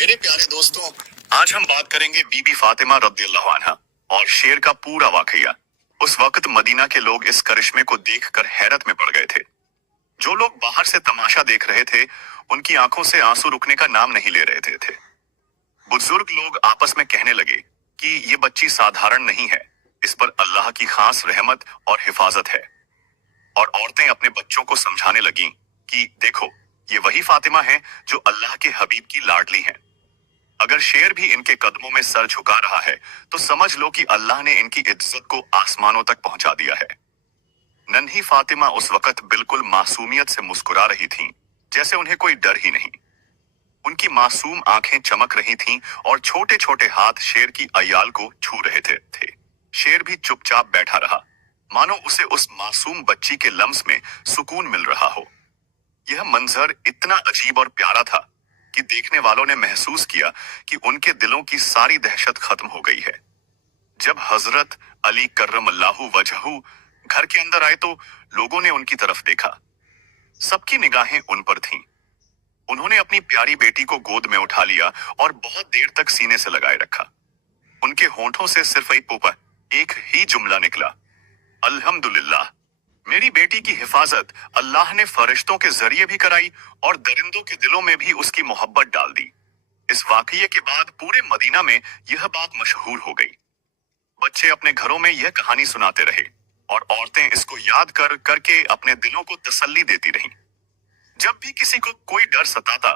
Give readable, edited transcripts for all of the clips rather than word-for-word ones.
मेरे प्यारे दोस्तों, आज हम बात करेंगे बीबी फातिमा रज़ियल्लाहु अन्हा और शेर का पूरा वाकया। उस वक्त मदीना के लोग इस करिश्मे को देखकर हैरत में पड़ गए थे। जो लोग बाहर से तमाशा देख रहे थे, उनकी आंखों से आंसू रुकने का नाम नहीं ले रहे थे। बुजुर्ग लोग आपस में कहने लगे कि ये बच्ची साधारण नहीं है, इस पर अल्लाह की खास रहमत और हिफाजत है। और औरतें अपने बच्चों को समझाने लगीं कि देखो, ये वही फातिमा है जो अल्लाह के हबीब की लाडली है। अगर शेर भी इनके कदमों में सर झुका रहा है, तो समझ लो कि अल्लाह ने इनकी इज्जत को आसमानों तक पहुंचा दिया है। नन्ही फातिमा उस वक्त बिल्कुल मासूमियत से मुस्कुरा रही थीं, जैसे उन्हें कोई डर ही नहीं। उनकी मासूम आंखें चमक रही थीं और छोटे छोटे हाथ शेर की अयाल को छू रहे थे। शेर भी चुपचाप बैठा रहा, मानो उसे उस मासूम बच्ची के लम्स में सुकून मिल रहा हो। यह मंजर इतना अजीब और प्यारा था कि देखने वालों ने महसूस किया कि उनके दिलों की सारी दहशत खत्म हो गई है। जब हजरत अली कर्रमल्लाहु वजहू घर के अंदर आए, तो लोगों ने उनकी तरफ देखा। सबकी निगाहें उन पर थीं। उन्होंने अपनी प्यारी बेटी को गोद में उठा लिया और बहुत देर तक सीने से लगाए रखा। उनके होंठों से सिर्फ एक ही जुमला निकला, अल्हम्दुलिल्लाह। मेरी बेटी की हिफाजत अल्लाह ने फरिश्तों के जरिए भी कराई और दरिंदों के दिलों में भी उसकी मोहब्बत डाल दी। इस वाकये के बाद पूरे मदीना में यह बात मशहूर हो गई। बच्चे अपने घरों में यह कहानी सुनाते रहे और औरतें इसको याद कर करके अपने दिलों को तसल्ली देती रहीं। जब भी किसी को कोई डर सताता,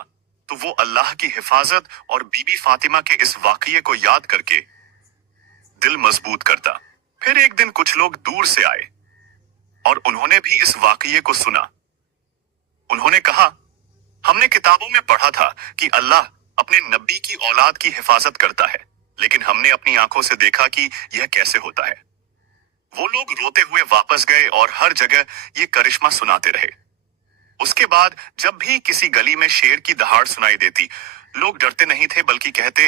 तो वो अल्लाह की हिफाजत और बीबी फातिमा के इस वाकये को याद करके दिल मजबूत करता। फिर एक दिन कुछ लोग दूर से आए और उन्होंने भी इस वाकये को सुना। उन्होंने कहा, हमने किताबों में पढ़ा था कि अल्लाह अपने नबी की औलाद की हिफाजत करता है, लेकिन हमने अपनी आंखों से देखा कि यह कैसे होता है। वो लोग रोते हुए वापस गए और हर जगह ये करिश्मा सुनाते रहे। उसके बाद जब भी किसी गली में शेर की दहाड़ सुनाई देती, लोग डरते नहीं थे, बल्कि कहते,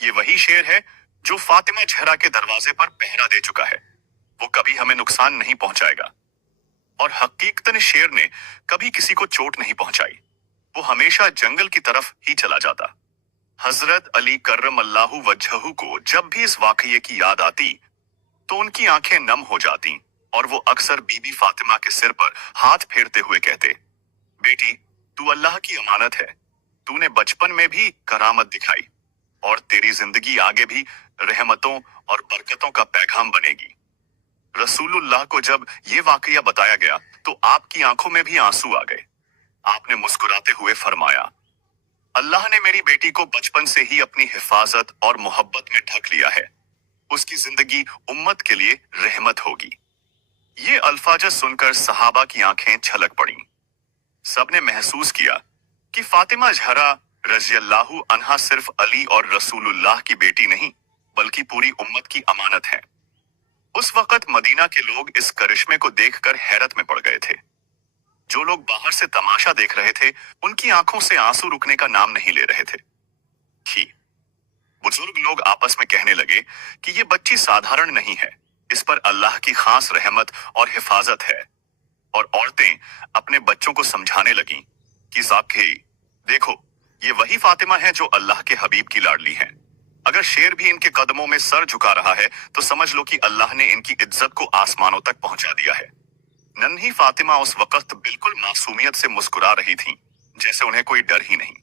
ये वही शेर है जो फातिमा जहरा के दरवाजे पर पहरा दे चुका है। वो कभी हमें नुकसान नहीं पहुंचाएगा। और हकीकतन शेर ने कभी किसी को चोट नहीं पहुंचाई। वो हमेशा जंगल की तरफ ही चला जाता। हजरत अली कर्रमल्लाहु वजहू को जब भी इस वाकये की याद आती, तो उनकी आंखें नम हो जाती और वो अक्सर बीबी फातिमा के सिर पर हाथ फेरते हुए कहते, बेटी, तू अल्लाह की अमानत है। तूने बचपन में भी करामत दिखाई और तेरी जिंदगी आगे भी रहमतों और बरकतों का पैगाम बनेगी। रसूलुल्लाह को जब ये वाकया बताया गया, तो आपकी आंखों में भी आंसू आ गए। आपने मुस्कुराते हुए फरमाया, अल्लाह ने मेरी बेटी को बचपन से ही अपनी हिफाजत और मोहब्बत में ढक लिया है। उसकी जिंदगी उम्मत के लिए रहमत होगी। ये अल्फाज सुनकर सहाबा की आंखें छलक पड़ी। सबने महसूस किया कि फातिमा ज़हरा रज़ियल्लाहु अन्हा सिर्फ अली और रसूलुल्लाह की बेटी नहीं, बल्कि पूरी उम्मत की अमानत है। उस वक्त मदीना के लोग इस करिश्मे को देखकर हैरत में पड़ गए थे। जो लोग बाहर से तमाशा देख रहे थे, उनकी आंखों से आंसू रुकने का नाम नहीं ले रहे थे। बुजुर्ग लोग आपस में कहने लगे कि ये बच्ची साधारण नहीं है, इस पर अल्लाह की खास रहमत और हिफाजत है। और औरतें अपने बच्चों को समझाने लगीं कि साहब, देखो, ये वही फातिमा है जो अल्लाह के हबीब की लाडली है। अगर शेर भी इनके कदमों में सर झुका रहा है, तो समझ लो कि अल्लाह ने इनकी इज्जत को आसमानों तक पहुंचा दिया है। नन्ही फातिमा उस वक्त बिल्कुल मासूमियत से मुस्कुरा रही थीं, जैसे उन्हें कोई डर ही नहीं।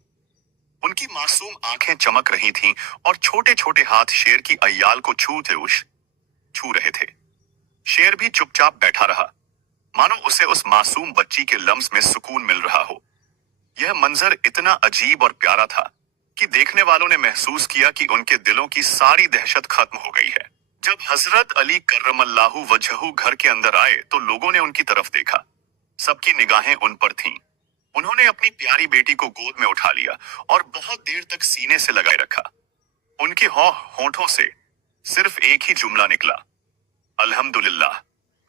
उनकी मासूम आंखें चमक रही थीं और छोटे छोटे हाथ शेर की अय्याल को छू रहे थे। शेर भी चुपचाप बैठा रहा, मानो उसे उस मासूम बच्ची के लम्स में सुकून मिल रहा हो। यह मंजर इतना अजीब और प्यारा था कि देखने वालों ने महसूस किया कि उनके दिलों की सारी दहशत खत्म हो गई है। जब हजरत अली कर्रमल्लाहु वजहू घर के अंदर आए, तो लोगों ने उनकी तरफ देखा। सबकी निगाहें उन पर थीं। उन्होंने अपनी प्यारी बेटी को गोद में उठा लिया और बहुत देर तक सीने से लगाए रखा। उनके होंठों से सिर्फ एक ही जुमला निकला, अल्हम्दुलिल्लाह।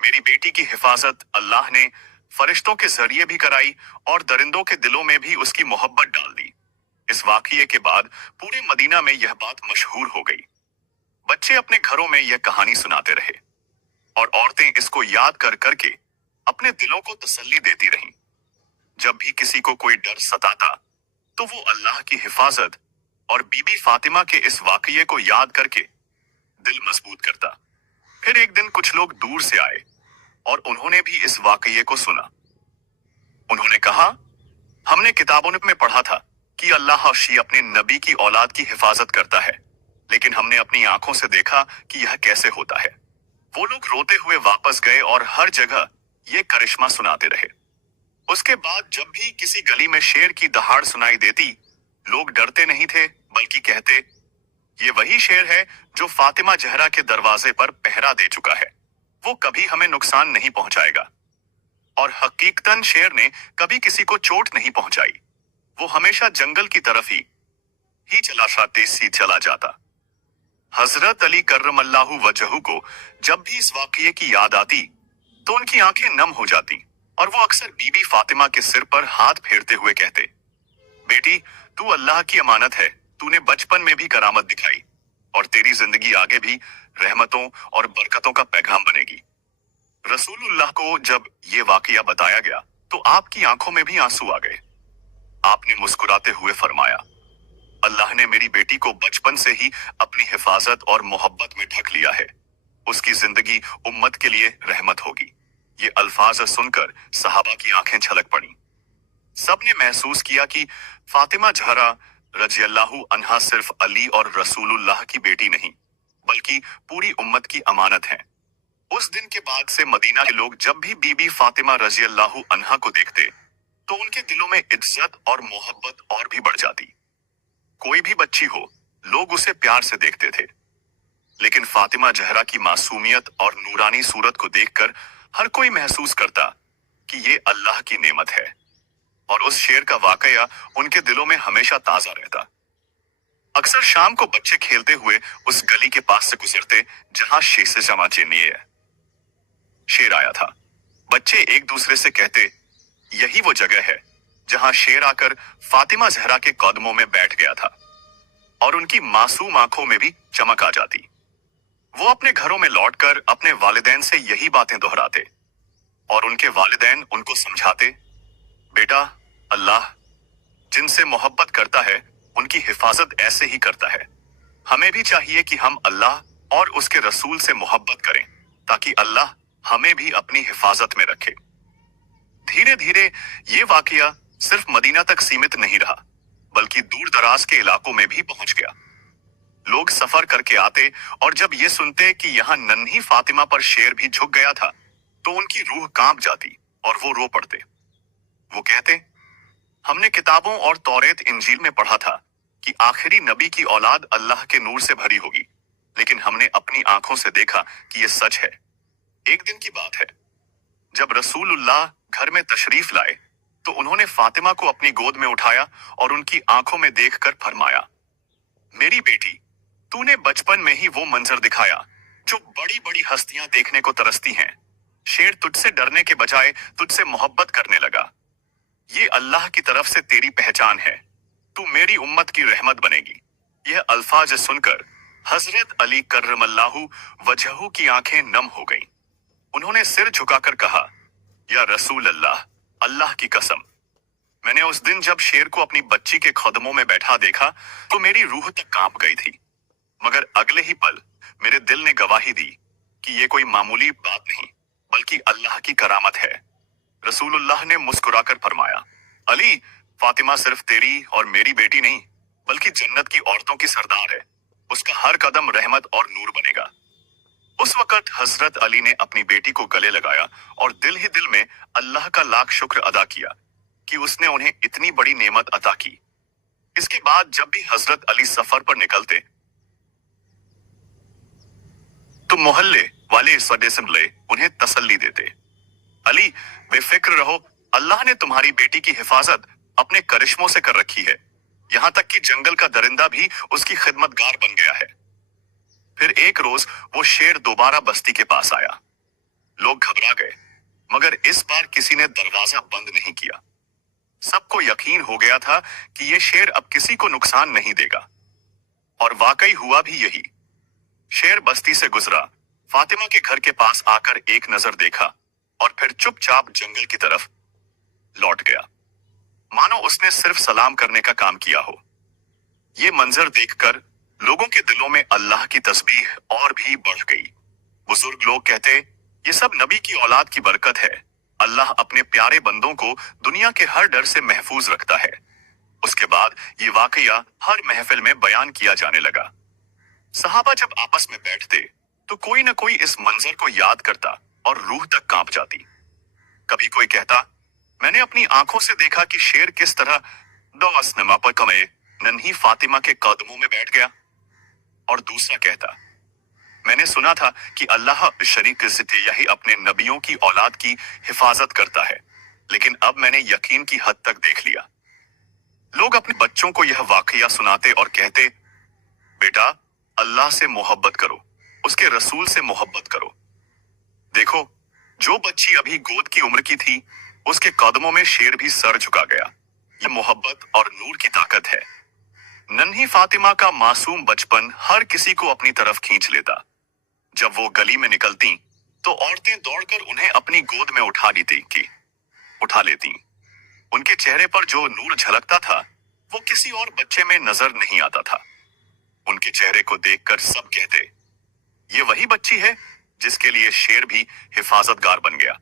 मेरी बेटी की हिफाजत अल्लाह ने फरिश्तों के जरिए भी कराई और दरिंदों के दिलों में भी उसकी मोहब्बत डाल दी। इस वाकये के बाद पूरे मदीना में यह बात मशहूर हो गई। बच्चे अपने घरों में यह कहानी सुनाते रहे और औरतें इसको याद कर करके अपने दिलों को तसल्ली देती रहीं। जब भी किसी को कोई डर सताता, तो वो अल्लाह की हिफाजत और बीबी फातिमा के इस वाकये को याद करके दिल मजबूत करता। फिर एक दिन कुछ लोग दूर से आए और उन्होंने भी इस वाकये को सुना। उन्होंने कहा, हमने किताबों में पढ़ा था कि अल्लाह शी अपने नबी की औलाद की हिफाजत करता है, लेकिन हमने अपनी आंखों से देखा कि यह कैसे होता है। वो लोग रोते हुए वापस गए और हर जगह ये करिश्मा सुनाते रहे। उसके बाद जब भी किसी गली में शेर की दहाड़ सुनाई देती, लोग डरते नहीं थे बल्कि कहते, ये वही शेर है जो फातिमा जहरा के दरवाजे पर पहरा दे चुका है, वो कभी हमें नुकसान नहीं पहुंचाएगा। और हकीकतन शेर ने कभी किसी को चोट नहीं पहुंचाई, वो हमेशा जंगल की तरफ ही चला जाता। हजरत अली कर्रमल्लाहु वजहू को जब भी इस वाकये की याद आती तो उनकी आंखें नम हो जाती और वो अक्सर बीबी फातिमा के सिर पर हाथ फेरते हुए कहते, बेटी, तू अल्लाह की अमानत है, तूने बचपन में भी करामत दिखाई और तेरी जिंदगी आगे भी रहमतों और बरकतों का पैगाम बनेगी। रसूलुल्लाह को जब ये वाकया बताया गया तो आपकी आंखों में भी आंसू आ गए। आपने मुस्कुराते हुए फरमाया, अल्लाह ने मेरी बेटी को बचपन से ही अपनी हिफाजत और मोहब्बत में ढक लिया है, उसकी जिंदगी उम्मत के लिए रहमत होगी। ये अल्फाज सुनकर सहाबा की आंखें छलक पड़ी। सबने महसूस किया कि फातिमा ज़हरा रज़ियल्लाहु अन्हा सिर्फ अली और रसूलुल्लाह की बेटी नहीं, बल्कि पूरी उम्मत की अमानत है। उस दिन के बाद से मदीना के लोग जब भी बीबी फातिमा रज़ियल्लाहु अन्हा को देखते तो उनके दिलों में इज्जत और मोहब्बत और भी बढ़ जाती। कोई भी बच्ची हो, लोग उसे प्यार से देखते थे, लेकिन फातिमा जहरा की मासूमियत और नूरानी सूरत को देखकर हर कोई महसूस करता कि ये अल्लाह की नेमत है, और उस शेर का वाकया उनके दिलों में हमेशा ताजा रहता। अक्सर शाम को बच्चे खेलते हुए उस गली के पास से गुजरते जहां शेर जमा चेनिए शेर आया था। बच्चे एक दूसरे से कहते, यही वो जगह है जहां शेर आकर फातिमा जहरा के कदमों में बैठ गया था, और उनकी मासूम आंखों में भी चमक आ जाती। वो अपने घरों में लौटकर अपने वालिदैन से यही बातें दोहराते और उनके वालिदैन उनको समझाते, बेटा, अल्लाह जिनसे मोहब्बत करता है उनकी हिफाजत ऐसे ही करता है। हमें भी चाहिए कि हम अल्लाह और उसके रसूल से मोहब्बत करें ताकि अल्लाह हमें भी अपनी हिफाजत में रखे। धीरे धीरे ये वाकया सिर्फ मदीना तक सीमित नहीं रहा, बल्कि दूर दराज के इलाकों में भी पहुंच गया। लोग सफर करके आते और जब ये सुनते कि यहाँ नन्ही फातिमा पर शेर भी झुक गया था तो उनकी रूह कांप जाती और वो रो पड़ते। वो कहते, हमने किताबों और तौरेत इंजील में पढ़ा था कि आखिरी नबी की औलाद अल्लाह के नूर से भरी होगी, लेकिन हमने अपनी आंखों से देखा कि ये सच है। एक दिन की बात है, जब रसूलुल्लाह घर में तशरीफ लाए तो उन्होंने फातिमा को अपनी गोद में उठाया और उनकी आंखों में देखकर फरमाया, मेरी बेटी, तूने बचपन में ही वो मंजर दिखाया जो बड़ी बड़ी हस्तियां देखने को तरसती हैं। शेर तुझसे डरने के बजाय तुझसे मोहब्बत करने लगा। ये अल्लाह की तरफ से तेरी पहचान है, तू मेरी उम्मत की रहमत बनेगी। यह अल्फाज सुनकर हजरत अली कर्रमल्लाहु वजहू की आंखें नम हो गईं। उन्होंने सिर झुकाकर कहा, या रसूल अल्लाह, अल्लाह की कसम, मैंने उस दिन जब शेर को अपनी बच्ची के कदमों में बैठा देखा तो मेरी रूह तक कांप गई थी, मगर अगले ही पल मेरे दिल ने गवाही दी कि ये कोई मामूली बात नहीं बल्कि अल्लाह की करामत है। रसूलुल्लाह ने मुस्कुराकर फरमाया, अली, फातिमा सिर्फ तेरी और मेरी बेटी नहीं बल्कि जन्नत की औरतों की सरदार है, उसका हर कदम रहमत और नूर बनेगा। उस वक्त हजरत अली ने अपनी बेटी को गले लगाया और दिल ही दिल में अल्लाह का लाख शुक्र अदा किया कि उसने उन्हें इतनी बड़ी नेमत अता की। इसके बाद जब भी हजरत अली सफर पर निकलते तो मोहल्ले वाले सदे से उन्हें तसल्ली देते, अली, बेफिक्र रहो, अल्लाह ने तुम्हारी बेटी की हिफाजत अपने करिश्मों से कर रखी है, यहाँ तक कि जंगल का दरिंदा भी उसकी खिदमतगार बन गया है। फिर एक रोज वो शेर दोबारा बस्ती के पास आया। लोग घबरा गए, मगर इस बार किसी ने दरवाजा बंद नहीं किया। सबको यकीन हो गया था कि ये शेर अब किसी को नुकसान नहीं देगा, और वाकई हुआ भी यही। शेर बस्ती से गुजरा, फातिमा के घर के पास आकर एक नजर देखा और फिर चुपचाप जंगल की तरफ लौट गया, मानो उसने सिर्फ सलाम करने का काम किया हो। ये मंजर देखकर लोगों के दिलों में अल्लाह की तस्बीह और भी बढ़ गई। बुजुर्ग लोग कहते, ये सब नबी की औलाद की बरकत है। अल्लाह अपने प्यारे बंदों को दुनिया के हर डर से महफूज रखता है। उसके बाद ये वाकया हर महफिल में बयान किया जाने लगा। सहाबा जब आपस में बैठते तो कोई न कोई इस मंजर को याद करता और रूह तक कांप जाती। कभी कोई कहता, मैंने अपनी आंखों से देखा कि शेर किस तरह दौसनमा पर कमे नन्ही फातिमा के कदमों में बैठ गया। और दूसरा कहता, मैंने सुना था कि अल्लाह शरीक से यही अपने नबियों की औलाद की हिफाजत करता है, लेकिन अब मैंने यकीन की हद तक देख लिया। लोग अपने बच्चों को यह वाकया सुनाते और कहते, बेटा अल्लाह से मोहब्बत करो, उसके रसूल से मोहब्बत करो। देखो, जो बच्ची अभी गोद की उम्र की थी, उसके कदमों में शेर भी सर झुका गया। यह मोहब्बत और नूर की ताकत है। नन्ही फातिमा का मासूम बचपन हर किसी को अपनी तरफ खींच लेता। जब वो गली में निकलती तो औरतें दौड़कर उन्हें अपनी गोद में उठा लेती। उनके चेहरे पर जो नूर झलकता था वो किसी और बच्चे में नजर नहीं आता था। उनके चेहरे को देखकर सब कहते, ये वही बच्ची है जिसके लिए शेर भी हिफाजतगार बन गया।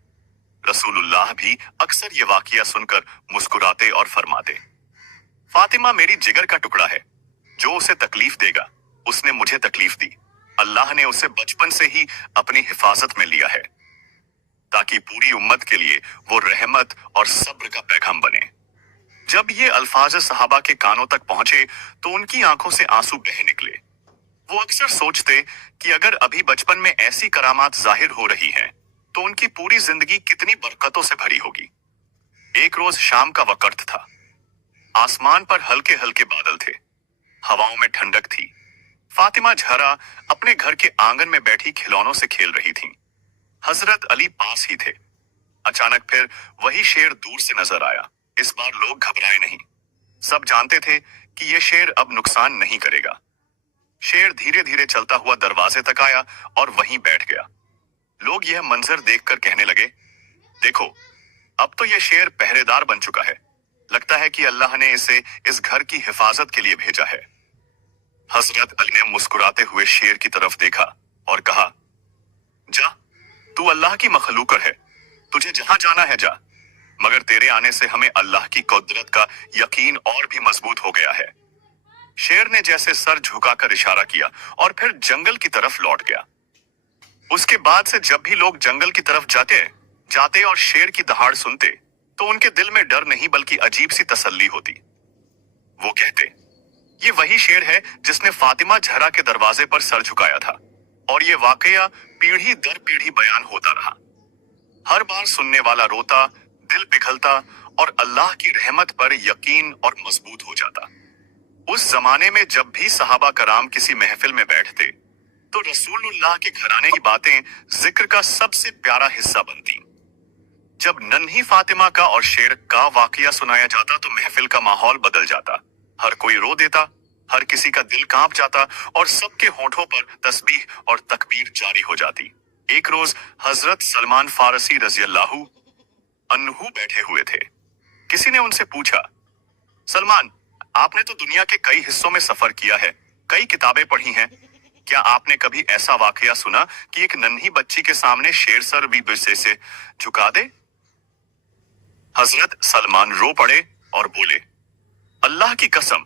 रसूलुल्लाह भी अक्सर ये वाकया सुनकर मुस्कुराते और फरमाते, फातिमा मेरी जिगर का टुकड़ा है। जो उसे तकलीफ देगा उसने मुझे तकलीफ दी। अल्लाह ने उसे बचपन से ही अपनी हिफाजत में लिया है ताकि पूरी उम्मत के लिए वो रहमत और सब्र का पैगाम बने। जब ये अल्फाज सहाबा के कानों तक पहुंचे तो उनकी आंखों से आंसू बह निकले। वो अक्सर सोचते कि अगर अभी बचपन में ऐसी करामात जाहिर हो रही हैं, तो उनकी पूरी जिंदगी कितनी बरकतों से भरी होगी। एक रोज शाम का वक्त था। आसमान पर हल्के हल्के बादल थे, हवाओं में ठंडक थी। फातिमा जहरा अपने घर के आंगन में बैठी खिलौनों से खेल रही थीं। हजरत अली पास ही थे। अचानक फिर वही शेर दूर से नजर आया। इस बार लोग घबराए नहीं। सब जानते थे कि यह शेर अब नुकसान नहीं करेगा। शेर धीरे धीरे चलता हुआ दरवाजे तक आया और वहीं बैठ गया। लोग यह मंजर देखकर कहने लगे, देखो, अब तो यह शेर पहरेदार बन चुका है। लगता है कि अल्लाह ने इसे इस घर की हिफाजत के लिए भेजा है। हजरत अली ने मुस्कुराते हुए शेर की तरफ देखा और कहा, जा, तू अल्लाह की मखलूकर है, तुझे जहां जाना है जा, मगर तेरे आने से हमें अल्लाह की कुदरत का यकीन और भी मजबूत हो गया है। शेर ने जैसे सर झुकाकर इशारा किया और फिर जंगल की तरफ लौट गया। उसके बाद से जब भी लोग जंगल की तरफ जाते और शेर की दहाड़ सुनते तो उनके दिल में डर नहीं बल्कि अजीब सी तसल्ली होती। वो कहते, ये वही शेर है जिसने फातिमा जहरा के दरवाजे पर सर झुकाया था। और ये वाकया पीढ़ी दर पीढ़ी बयान होता रहा। हर बार सुनने वाला रोता, दिल पिघलता और अल्लाह की रहमत पर यकीन और मजबूत हो जाता। उस जमाने में जब भी सहाबा कराम किसी महफिल में बैठते तो रसूलुल्लाह के घराने की बातें जिक्र का सबसे प्यारा हिस्सा बनती। जब नन्ही फातिमा का और शेर का वाकया सुनाया जाता तो महफिल का माहौल बदल जाता। हर कोई रो देता, हर किसी का दिल कांप जाता और सबके होठों पर तस्बीह और तकबीर जारी हो जाती। एक रोज हजरत सलमान फारसी रजी अल्लाहु अन्हु बैठे हुए थे। किसी ने उनसे पूछा, सलमान, आपने तो दुनिया के कई हिस्सों में सफर किया है, कई किताबें पढ़ी हैं, क्या आपने कभी ऐसा वाकया सुना कि एक नन्ही बच्ची के सामने शेर सर भी से झुका दे? हजरत सलमान रो पड़े और बोले, अल्लाह की कसम,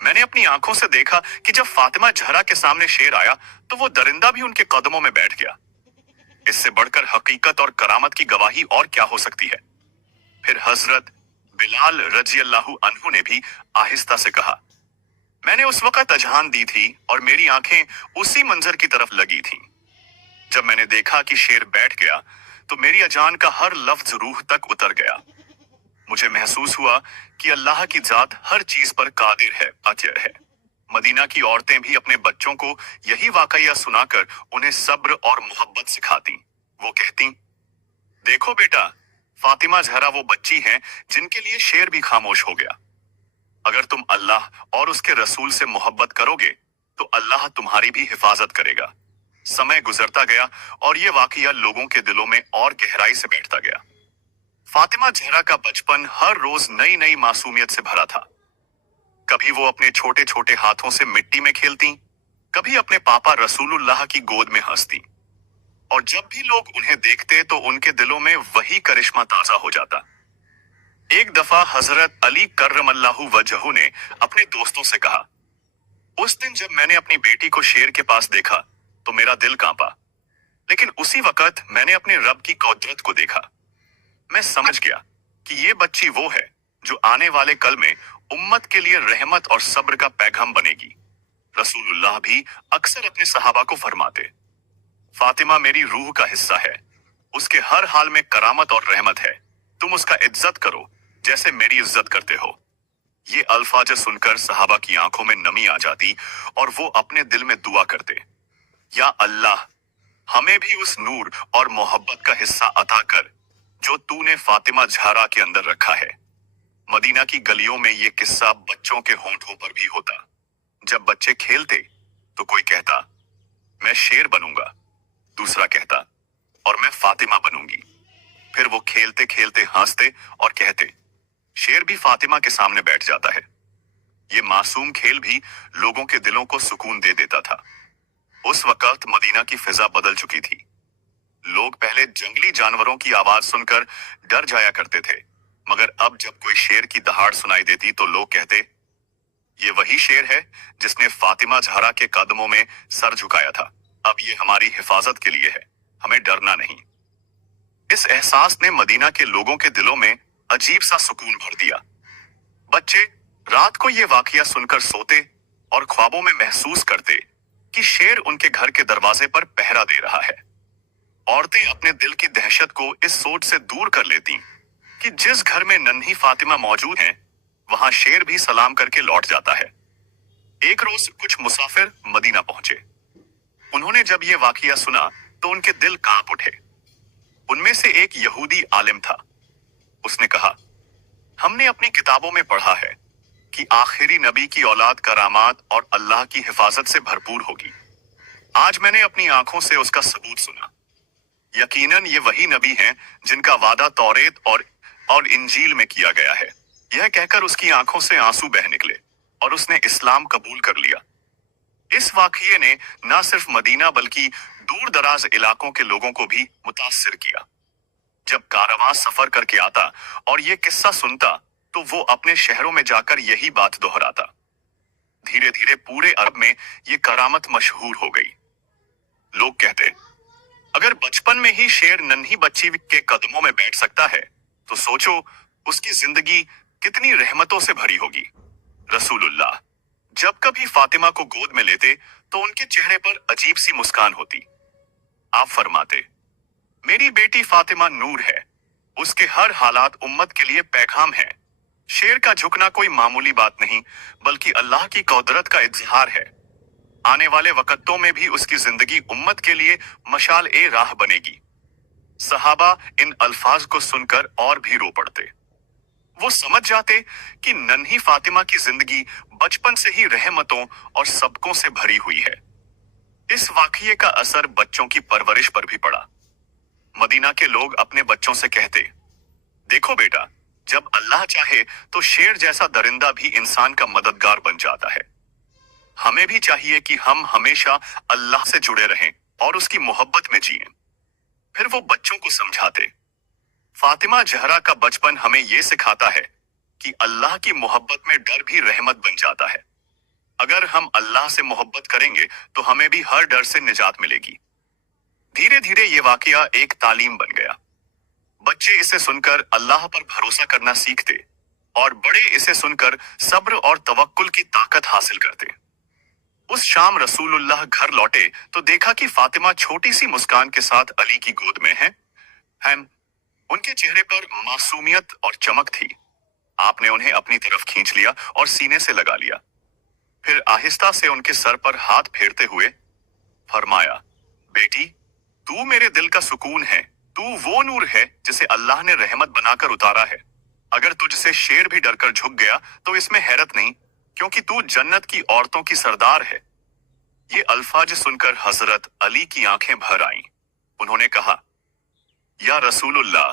मैंने अपनी आंखों से देखा कि जब फातिमा जहरा के सामने शेर आया तो वो दरिंदा भी उनके कदमों में बैठ गया। इससे बढ़कर हकीकत और करामत की गवाही और क्या हो सकती है। फिर हजरत बिलाल रजी अल्लाहु अन्हु ने भी आहिस्ता से कहा, मैंने उस वक्त अजहान दी थी और मेरी आंखें उसी मंजर की तरफ लगी थीं। जब मैंने देखा कि शेर बैठ गया तो मेरी अजान का हर लफ्ज रूह तक उतर गया। मुझे महसूस हुआ कि अल्लाह की जात हर चीज पर कादिर है, अजर है। मदीना की औरतें भी अपने बच्चों को यही वाकया सुनाकर उन्हें सब्र और मोहब्बत सिखाती। वो कहती, देखो बेटा, फातिमा जहरा वो बच्ची हैं जिनके लिए शेर भी खामोश हो गया। अगर तुम अल्लाह और उसके रसूल से मोहब्बत करोगे तो अल्लाह तुम्हारी भी हिफाजत करेगा। समय गुजरता गया और ये वाकया लोगों के दिलों में और गहराई से बैठता गया। फातिमा जहरा का बचपन हर रोज नई नई मासूमियत से भरा था। कभी वो अपने छोटे छोटे हाथों से मिट्टी में खेलती, कभी अपने पापा रसूलुल्लाह की गोद में हंसती। और जब भी लोग उन्हें देखते तो उनके दिलों में वही करिश्मा ताजा हो जाता। एक दफा हजरत अली कर्रमल्लाहु वजहू ने अपने दोस्तों से कहा, उस दिन जब मैंने अपनी बेटी को शेर के पास देखा तो मेरा दिल कांपा, लेकिन उसी वक्त मैंने अपने रब की कुदरत को देखा। मैं समझ गया कि ये बच्ची वो है जो आने वाले कल में उम्मत के लिए रहमत और सब्र का पैगाम बनेगी। रसूलुल्लाह भी अक्सर अपने सहाबा को फरमाते, फातिमा मेरी रूह का हिस्सा है, उसके हर हाल में करामत और रहमत है, तुम उसका इज्जत करो जैसे मेरी इज्जत करते हो। ये अल्फाज सुनकर सहाबा की आंखों में नमी आ जाती और वो अपने दिल में दुआ करते, या अल्लाह, हमें भी उस नूर और मोहब्बत का हिस्सा अता कर जो तूने फातिमा ज़हरा के अंदर रखा है। मदीना की गलियों में ये किस्सा बच्चों के होंठों पर भी होता। जब बच्चे खेलते तो कोई कहता, मैं शेर बनूंगा, दूसरा कहता, और मैं फातिमा बनूंगी। फिर वो खेलते खेलते हंसते और कहते, शेर भी फातिमा के सामने बैठ जाता है। ये मासूम खेल भी लोगों के दिलों को सुकून दे देता था। उस वक्त मदीना की फिजा बदल चुकी थी। लोग पहले जंगली जानवरों की आवाज सुनकर डर जाया करते थे, मगर अब जब कोई शेर की दहाड़ सुनाई देती तो लोग कहते, ये वही शेर है जिसने फातिमा ज़हरा के कदमों में सर झुकाया था। अब ये हमारी हिफाजत के लिए है, हमें डरना नहीं। इस एहसास ने मदीना के लोगों के दिलों में अजीब सा सुकून भर दिया। बच्चे रात को ये वाकया सुनकर सोते और ख्वाबों में महसूस करते कि शेर उनके घर के दरवाजे पर पहरा दे रहा है। औरतें अपने दिल की दहशत को इस सोच से दूर कर लेती कि जिस घर में नन्ही फातिमा मौजूद है वहां शेर भी सलाम करके लौट जाता है। एक रोज कुछ मुसाफिर मदीना पहुंचे। उन्होंने जब ये वाकया सुना तो उनके दिल कांप उठे। उनमें से एक यहूदी आलिम था। उसने कहा, हमने अपनी किताबों में पढ़ा है कि आखिरी नबी की औलाद करामात और अल्लाह की हिफाजत से भरपूर होगी। आज मैंने अपनी आंखों से उसका सबूत सुना। यकीनन ये वही नबी हैं जिनका वादा तौरेत और इंजील में किया गया है। यह कहकर उसकी आंखों से आंसू बह निकले और उसने इस्लाम कबूल कर लिया। इस वाकये ने न सिर्फ मदीना बल्कि दूर दराज इलाकों के लोगों को भी मुतासिर किया। जब कारवां सफर करके आता और ये किस्सा सुनता तो वो अपने शहरों में जाकर यही बात दोहराता। धीरे धीरे पूरे अरब में ये करामत मशहूर हो गई। लोग कहते, अगर बचपन में ही शेर नन्ही बच्ची के कदमों में बैठ सकता है तो सोचो उसकी जिंदगी कितनी रहमतों से भरी होगी। रसूलुल्लाह जब कभी फातिमा को गोद में लेते तो उनके चेहरे पर अजीब सी मुस्कान होती। आप फरमाते, मेरी बेटी फातिमा नूर है, उसके हर हालात उम्मत के लिए पैगाम है। शेर का झुकना कोई मामूली बात नहीं बल्कि अल्लाह की कुदरत का इजहार है। आने वाले वक्तों में भी उसकी जिंदगी उम्मत के लिए मशाल ए राह बनेगी। सहाबा इन अल्फाज को सुनकर और भी रो पड़ते। वो समझ जाते कि नन्ही फातिमा की जिंदगी बचपन से ही रहमतों और सबकों से भरी हुई है। इस वाकये का असर बच्चों की परवरिश पर भी पड़ा। मदीना के लोग अपने बच्चों से कहते, देखो बेटा, जब अल्लाह चाहे तो शेर जैसा दरिंदा भी इंसान का मददगार बन जाता है। हमें भी चाहिए कि हम हमेशा अल्लाह से जुड़े रहें और उसकी मोहब्बत में जिएं। फिर वो बच्चों को समझाते, फातिमा ज़हरा का बचपन हमें ये सिखाता है कि अल्लाह की मोहब्बत में डर भी रहमत बन जाता है। अगर हम अल्लाह से मोहब्बत करेंगे तो हमें भी हर डर से निजात मिलेगी। धीरे धीरे ये वाकया एक तालीम बन गया। बच्चे इसे सुनकर अल्लाह पर भरोसा करना सीखते और बड़े इसे सुनकर सब्र और तवक्कुल की ताकत हासिल करते। उस शाम रसूलुल्लाह घर लौटे तो देखा कि फातिमा छोटी सी मुस्कान के साथ अली की गोद में है। उनके चेहरे पर मासूमियत और चमक थी। आपने उन्हें अपनी तरफ खींच लिया और सीने से लगा लिया। फिर आहिस्ता से उनके सर पर हाथ फेरते हुए फरमाया, बेटी, तू मेरे दिल का सुकून है। तू वो नूर है जिसे अल्लाह ने रहमत बनाकर उतारा है। अगर तुझसे शेर भी डरकर झुक गया तो इसमें हैरत नहीं, क्योंकि तू जन्नत की औरतों की सरदार है। ये अल्फाज सुनकर हजरत अली की आंखें भर आईं। उन्होंने कहा, या रसूलुल्लाह,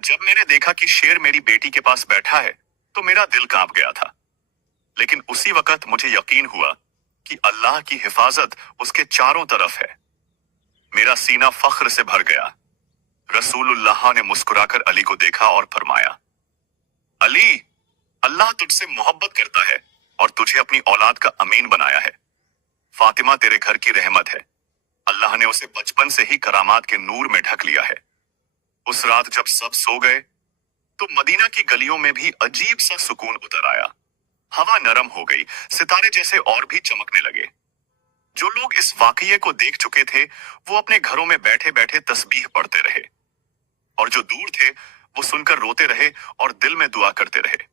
जब मैंने देखा कि शेर मेरी बेटी के पास बैठा है तो मेरा दिल कांप गया था। लेकिन उसी वक्त मुझे यकीन हुआ कि अल्लाह की हिफाजत उसके चारों तरफ है। मेरा सीना फख्र से भर गया। रसूलुल्लाह ने मुस्कुराकर अली को देखा और फरमाया, अली, अल्लाह तुझसे मोहब्बत करता है और तुझे अपनी औलाद का अमीन बनाया है। फातिमा तेरे घर की रहमत है। अल्लाह ने उसे बचपन से ही करामात के नूर में ढक लिया है। उस रात जब सब सो गए तो मदीना की गलियों में भी अजीब सा सुकून उतर आया। हवा नरम हो गई, सितारे जैसे और भी चमकने लगे। जो लोग इस वाकये को देख चुके थे वो अपने घरों में बैठे बैठे तस्बीह पढ़ते रहे, और जो दूर थे वो सुनकर रोते रहे और दिल में दुआ करते रहे,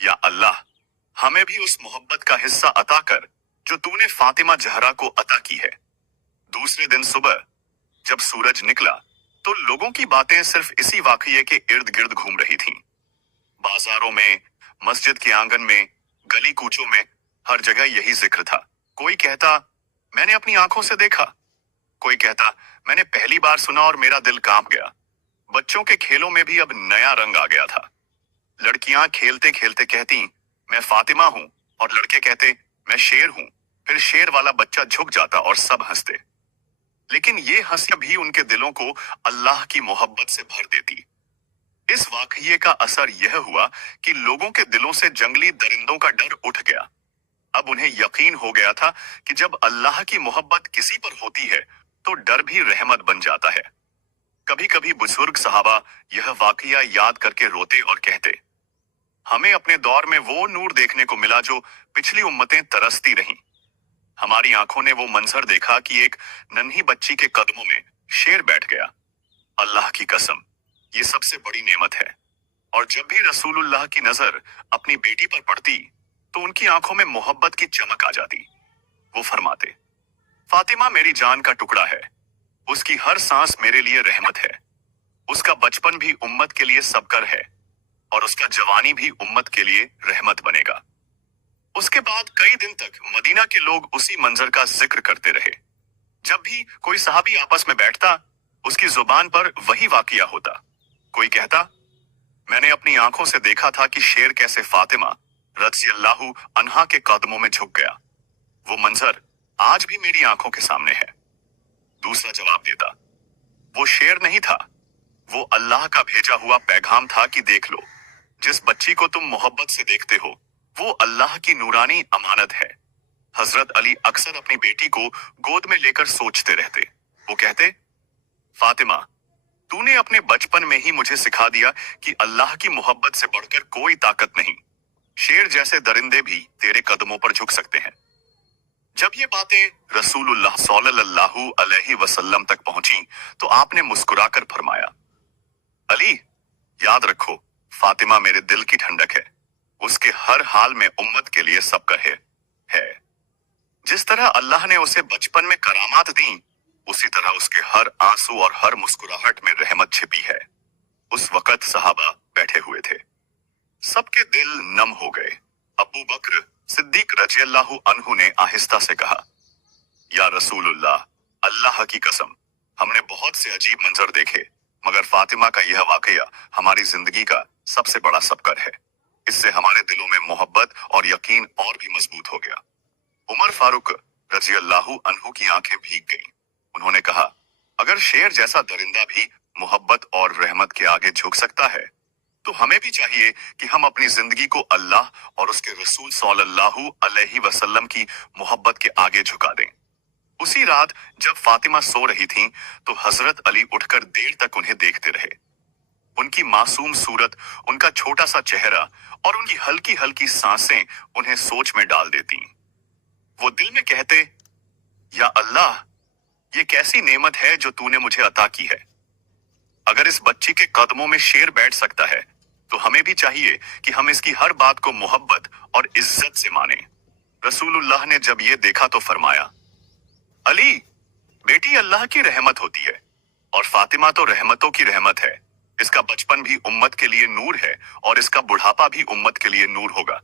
या अल्लाह, हमें भी उस मोहब्बत का हिस्सा अता कर जो तूने फातिमा जहरा को अता की है। दूसरे दिन सुबह जब सूरज निकला तो लोगों की बातें सिर्फ इसी वाकये के इर्द गिर्द घूम रही थीं। बाजारों में, मस्जिद के आंगन में, गली कूचों में, हर जगह यही जिक्र था। कोई कहता, मैंने अपनी आंखों से देखा। कोई कहता, मैंने पहली बार सुना और मेरा दिल कांप गया। बच्चों के खेलों में भी अब नया रंग आ गया था। लड़कियां खेलते खेलते कहती, मैं फातिमा हूं, और लड़के कहते, मैं शेर हूं। फिर शेर वाला बच्चा झुक जाता और सब हंसते। लेकिन ये हंसी भी उनके दिलों को अल्लाह की मोहब्बत से भर देती। इस वाकये का असर यह हुआ कि लोगों के दिलों से जंगली दरिंदों का डर उठ गया। अब उन्हें यकीन हो गया था कि जब अल्लाह की मोहब्बत किसी पर होती है तो डर भी रहमत बन जाता है। कभी कभी बुजुर्ग सहाबा यह वाकया याद करके रोते और कहते, हमें अपने दौर में वो नूर देखने को मिला जो पिछली उम्मतें तरसती रहीं। हमारी आंखों ने वो मंजर देखा कि एक नन्ही बच्ची के कदमों में शेर बैठ गया। अल्लाह की कसम, ये सबसे बड़ी नेमत है। और जब भी रसूलुल्लाह की नजर अपनी बेटी पर पड़ती तो उनकी आंखों में मोहब्बत की चमक आ जाती। वो फरमाते, फातिमा मेरी जान का टुकड़ा है। उसकी हर सांस मेरे लिए रहमत है। उसका बचपन भी उम्मत के लिए सबकर है, और उसका जवानी भी उम्मत के लिए रहमत बनेगा। उसके बाद कई दिन तक मदीना के लोग उसी मंजर का जिक्र करते रहे। जब भी कोई सहाबी आपस में बैठता, उसकी जुबान पर वही वाकया होता। कोई कहता, मैंने अपनी आंखों से देखा था कि शेर कैसे फातिमा रज़ियल्लाहु अन्हा के कदमों में झुक गया। वो मंजर आज भी मेरी आंखों के सामने है। दूसरा जवाब देता, वो शेर नहीं था, वो अल्लाह का भेजा हुआ पैगाम था कि देख लो, जिस बच्ची को तुम मोहब्बत से देखते हो वो अल्लाह की नूरानी अमानत है। हजरत अली अक्सर अपनी बेटी को गोद में लेकर सोचते रहते। वो कहते, फातिमा, तूने अपने बचपन में ही मुझे सिखा दिया कि अल्लाह की मोहब्बत से बढ़कर कोई ताकत नहीं। शेर जैसे दरिंदे भी तेरे कदमों पर झुक सकते हैं। जब ये बातें रसूलुल्लाह सल्लल्लाहु अलैहि वसल्लम तक पहुंची तो आपने मुस्कुराकर फरमाया, अली, याद रखो, फातिमा मेरे दिल की ठंडक है। उसके हर हाल में उम्मत के लिए सबका है। जिस तरह अल्लाह ने उसे बचपन में करामात दी, उसी तरह उसके हर आंसू और हर मुस्कुराहट में रहमत छिपी है। उस वक्त सहाबा बैठे हुए थे, सबके दिल नम हो गए। अबू बकर सिद्दीक रज़ियल्लाहु अन्हु ने आहिस्ता से कहा, या रसूलुल्लाह, अल्लाह की कसम, हमने बहुत से अजीब मंजर देखे, मगर फातिमा का यह वाकया हमारी जिंदगी का सबसे बड़ा सबकर है। इससे हमारे दिलों में मोहब्बत और यकीन और भी मजबूत हो गया। उमर फारूक रज़ियल्लाहु अन्हु की आंखें भीग गईं। उन्होंने कहा, अगर शेर जैसा दरिंदा भी मोहब्बत और रहमत के आगे झुक सकता है तो हमें भी चाहिए कि हम अपनी जिंदगी को अल्लाह और उसके रसूल सल्लल्लाहु अलैहि वसल्लम की मोहब्बत के आगे झुका दें। उसी रात जब फातिमा सो रही थीं, तो हजरत अली उठकर देर तक उन्हें देखते रहे। उनकी मासूम सूरत, उनका छोटा सा चेहरा और उनकी हल्की हल्की सांसें उन्हें सोच में डाल देती। वो दिल में कहते, या अल्लाह, ये कैसी नेमत है जो तूने मुझे अता की है। अगर इस बच्ची के कदमों में शेर बैठ सकता है तो हमें भी चाहिए कि हम इसकी हर बात को मोहब्बत और इज्जत से माने। रसूलुल्लाह ने जब ये देखा तो फरमाया, अली, बेटी अल्लाह की रहमत होती है और फातिमा तो रहमतों की रहमत है। इसका बचपन भी उम्मत के लिए नूर है और इसका बुढ़ापा भी उम्मत के लिए नूर होगा।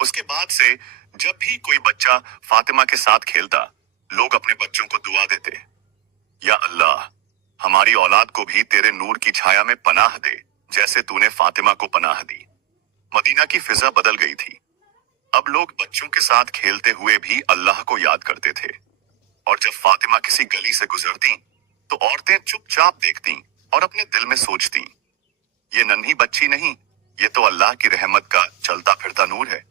उसके बाद से जब भी कोई बच्चा फातिमा के साथ खेलता, लोग अपने बच्चों को दुआ देते, या अल्लाह, हमारी औलाद को भी तेरे नूर की छाया में पनाह दे जैसे तूने फातिमा को पनाह दी। मदीना की फिजा बदल गई थी। अब लोग बच्चों के साथ खेलते हुए भी अल्लाह को याद करते थे, और जब फातिमा किसी गली से गुजरती तो औरतें चुपचाप देखती और अपने दिल में सोचती, ये नन्ही बच्ची नहीं, ये तो अल्लाह की रहमत का चलता फिरता नूर है।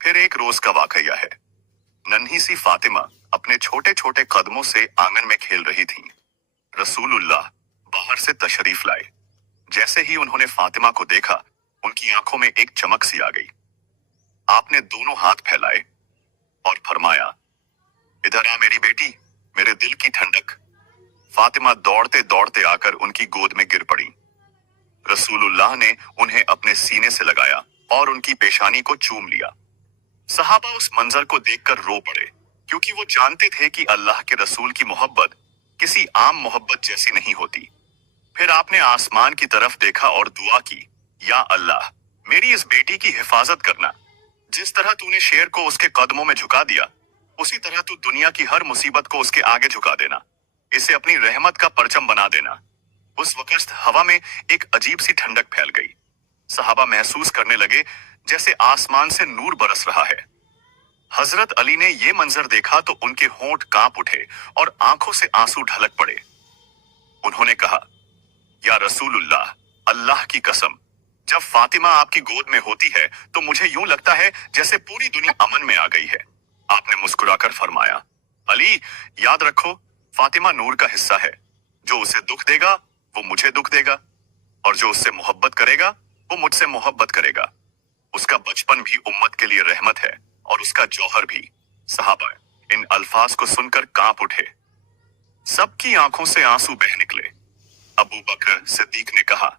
फिर एक रोज का वाकया है। नन्ही सी फातिमा अपने छोटे छोटे कदमों से आंगन में खेल रही थी। रसूलुल्लाह बाहर से तशरीफ लाए। जैसे ही उन्होंने फातिमा को देखा, उनकी आंखों में एक चमक सी आ गई। आपने दोनों हाथ फैलाए और फरमाया, इधर आ मेरी बेटी, मेरे दिल की ठंडक। फातिमा दौड़ते दौड़ते आकर उनकी गोद में गिर पड़ी। रसूलुल्लाह ने उन्हें अपने सीने से लगाया और उनकी पेशानी को चूम लिया। सहाबा उस मंजर को देखकर रो पड़े, क्योंकि वो जानते थे कि अल्लाह के रसूल की मोहब्बत किसी आम मोहब्बत जैसी नहीं होती। फिर आपने आसमान की तरफ देखा और दुआ की, या अल्लाह, मेरी इस बेटी की हिफाजत करना। जिस तरह तूने शेर को उसके कदमों में झुका दिया, उसी तरह तू दुनिया की हर मुसीबत को उसके आगे झुका देना, इसे अपनी रहमत का परचम बना देना। उस वक्त हवा में एक अजीब सी ठंडक फैल गई। सहाबा महसूस करने लगे जैसे आसमान से नूर बरस रहा है। हजरत अली ने ये मंजर देखा तो उनके होंठ कांप उठे और आंखों से आंसू ढलक पड़े। उन्होंने कहा, या रसूलुल्लाह, अल्लाह की कसम, जब फातिमा आपकी गोद में होती है तो मुझे यूं लगता है जैसे पूरी दुनिया अमन में आ गई है। आपने मुस्कुराकर फरमाया, अली, याद रखो, फातिमा नूर का हिस्सा है। जो उसे दुख देगा वो मुझे दुख देगा, और जो उससे मोहब्बत करेगा वो मुझसे मोहब्बत करेगा। उसका बचपन भी उम्मत के लिए रहमत है और उसका जौहर भी। सहाबा इन अल्फाज को सुनकर कांप उठे। सबकी आंखों से आंसू बह निकले। अबू बकर सिद्दीक ने कहा,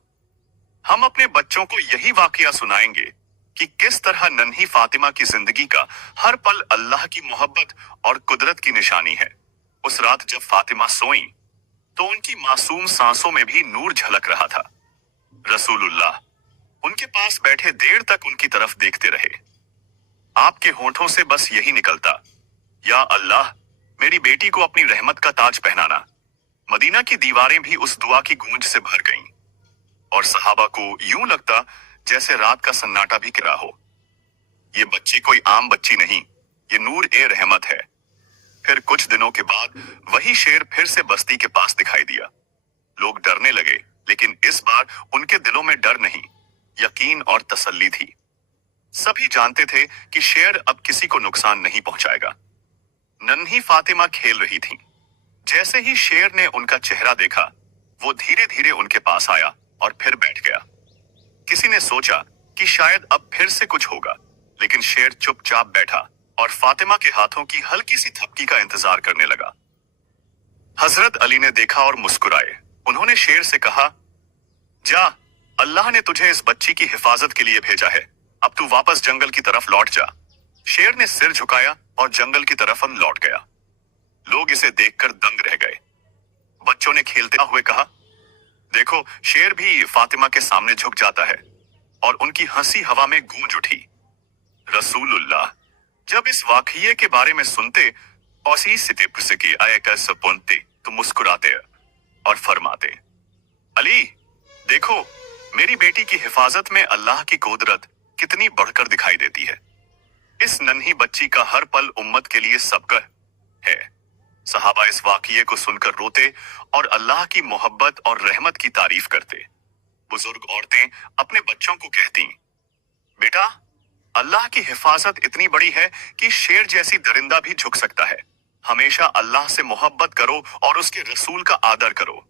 हम अपने बच्चों को यही वाकया सुनाएंगे कि किस तरह नन्ही फातिमा की जिंदगी का हर पल अल्लाह की मोहब्बत और कुदरत की निशानी है। उस रात जब फातिमा सोई तो उनकी मासूम सांसों में भी नूर झलक रहा था। रसूलुल्लाह उनके पास बैठे देर तक उनकी तरफ देखते रहे। आपके होंठों से बस यही निकलता, या अल्लाह, मेरी बेटी को अपनी रहमत का ताज पहनाना। मदीना की दीवारें भी उस दुआ की गूंज से भर गईं, और सहाबा को यूं लगता जैसे रात का सन्नाटा भी गिरा हो। ये बच्ची कोई आम बच्ची नहीं, ये नूर ए रहमत है। फिर कुछ दिनों के बाद वही शेर फिर से बस्ती के पास दिखाई दिया। लोग डरने लगे, लेकिन इस बार उनके दिलों में डर नहीं, यकीन और तसल्ली थी। सभी जानते थे कि शेर अब किसी को नुकसान नहीं पहुंचाएगा। नन्ही फातिमा खेल रही थी। जैसे ही शेर ने उनका चेहरा देखा, वो धीरे धीरे उनके पास आया और फिर बैठ गया। किसी ने सोचा कि शायद अब फिर से कुछ होगा, लेकिन शेर चुपचाप बैठा और फातिमा के हाथों की हल्की सी थपकी का इंतजार करने लगा। हजरत अली ने देखा और मुस्कुराए। उन्होंने शेर से कहा, जा, अल्लाह ने तुझे इस बच्ची की हिफाजत के लिए भेजा है। अब तू वापस जंगल की तरफ लौट जा। शेर ने सिर झुकाया और जंगल की तरफ लौट गया। लोग इसे देखकर दंग रह गए। बच्चों ने खेलते हुए कहा, देखो, शेर भी फातिमा के सामने झुक जाता है, और उनकी हंसी हवा में गूंज उठी। रसूलुल्लाह जब इस वाकये के बारे में सुनते तो मुस्कुराते और फरमाते, अली, देखो, मेरी बेटी की हिफाजत में अल्लाह की कुदरत कितनी बढ़कर दिखाई देती है। इस नन्ही बच्ची का हर पल उम्मत के लिए सबका है। सहाबा इस वाकये को सुनकर रोते और अल्लाह की मोहब्बत और रहमत की तारीफ करते। बुजुर्ग औरतें अपने बच्चों को कहती, बेटा, अल्लाह की हिफाजत इतनी बड़ी है कि शेर जैसी दरिंदा भी झुक सकता है। हमेशा अल्लाह से मोहब्बत करो और उसके रसूल का आदर करो।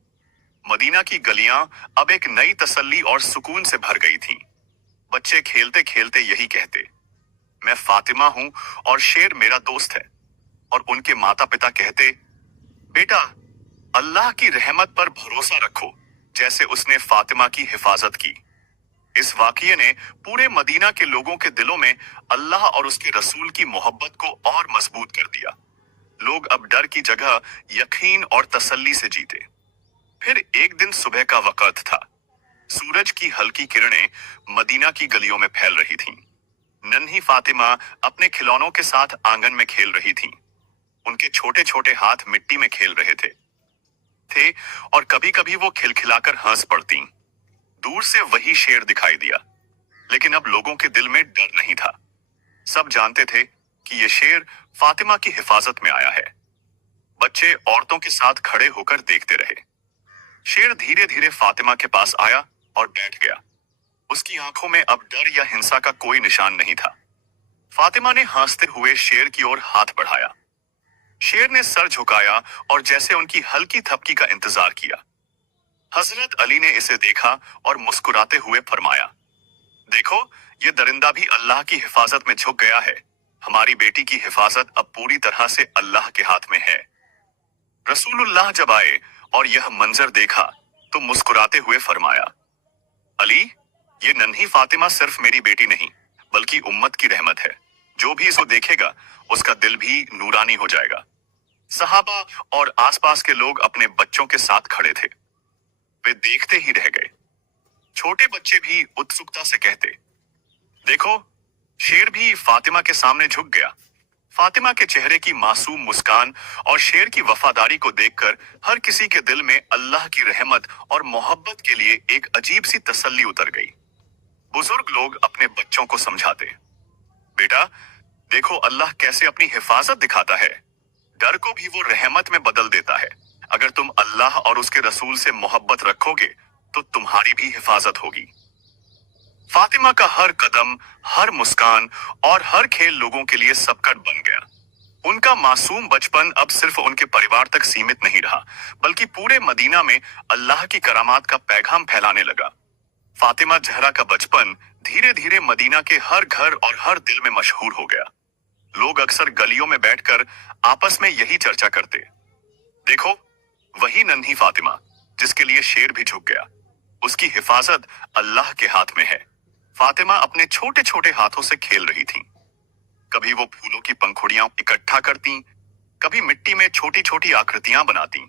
मदीना की गलियां अब एक नई तसल्ली और सुकून से भर गई थीं। बच्चे खेलते खेलते यही कहते, मैं फातिमा हूं और शेर मेरा दोस्त है। और उनके माता पिता कहते, बेटा, अल्लाह की रहमत पर भरोसा रखो, जैसे उसने फातिमा की हिफाजत की। इस वाकये ने पूरे मदीना के लोगों के दिलों में अल्लाह और उसके रसूल की मोहब्बत को और मजबूत कर दिया। लोग अब डर की जगह यकीन और तसल्ली से जीते। फिर एक दिन सुबह का वक्त था। सूरज की हल्की किरणें मदीना की गलियों में फैल रही थीं। नन्ही फातिमा अपने खिलौनों के साथ आंगन में खेल रही थीं। उनके छोटे छोटे हाथ मिट्टी में खेल रहे थे और कभी कभी वो खिलखिलाकर हंस पड़ती। दूर से वही शेर दिखाई दिया, लेकिन अब लोगों के दिल में डर नहीं था, सब जानते थे कि ये शेर फातिमा की हिफाजत में आया है। बच्चे औरतों के साथ खड़े होकर देखते रहे। शेर धीरे धीरे फातिमा के पास आया और बैठ गया। उसकी आंखों में अब डर या हिंसा का कोई निशान नहीं था। फातिमा ने हंसते हुए शेर की ओर हाथ बढ़ाया। शेर ने सर झुकाया और जैसे उनकी हल्की थपकी का इंतजार किया। हजरत अली ने इसे देखा और मुस्कुराते हुए फरमाया, देखो, ये दरिंदा भी अल्लाह की हिफाजत में झुक गया है। हमारी बेटी की हिफाजत अब पूरी तरह से अल्लाह के हाथ में है। रसूलुल्लाह जब आए और यह मंजर देखा तो मुस्कुराते हुए फरमाया, अली, ये नन्ही फातिमा सिर्फ मेरी बेटी नहीं बल्कि उम्मत की रहमत है। जो भी इसको देखेगा उसका दिल भी नूरानी हो जाएगा। सहाबा और आसपास के लोग अपने बच्चों के साथ खड़े थे। वे देखते ही रह गए। छोटे बच्चे भी उत्सुकता से कहते, देखो, शेर भी फातिमा के सामने झुक गया। फातिमा के चेहरे की मासूम मुस्कान और शेर की वफादारी को देखकर हर किसी के दिल में अल्लाह की रहमत और मोहब्बत के लिए एक अजीब सी तसल्ली उतर गई। बुजुर्ग लोग अपने बच्चों को समझाते, बेटा, देखो अल्लाह कैसे अपनी हिफाजत दिखाता है। डर को भी वो रहमत में बदल देता है। अगर तुम अल्लाह और उसके रसूल से मोहब्बत रखोगे तो तुम्हारी भी हिफाजत होगी। फातिमा का हर कदम, हर मुस्कान और हर खेल लोगों के लिए सबकत बन गया। उनका मासूम बचपन अब सिर्फ उनके परिवार तक सीमित नहीं रहा बल्कि पूरे मदीना में अल्लाह की करामात का पैगाम फैलाने लगा। फातिमा जहरा का बचपन धीरे धीरे मदीना के हर घर और हर दिल में मशहूर हो गया। लोग अक्सर गलियों में बैठकर आपस में यही चर्चा करते, देखो, वही नन्ही फातिमा जिसके लिए शेर भी झुक गया। उसकी हिफाजत अल्लाह के हाथ में है। फातिमा अपने छोटे छोटे हाथों से खेल रही थी। कभी वो फूलों की पंखुड़ियां इकट्ठा करती, कभी मिट्टी में छोटी छोटी आकृतियां बनाती।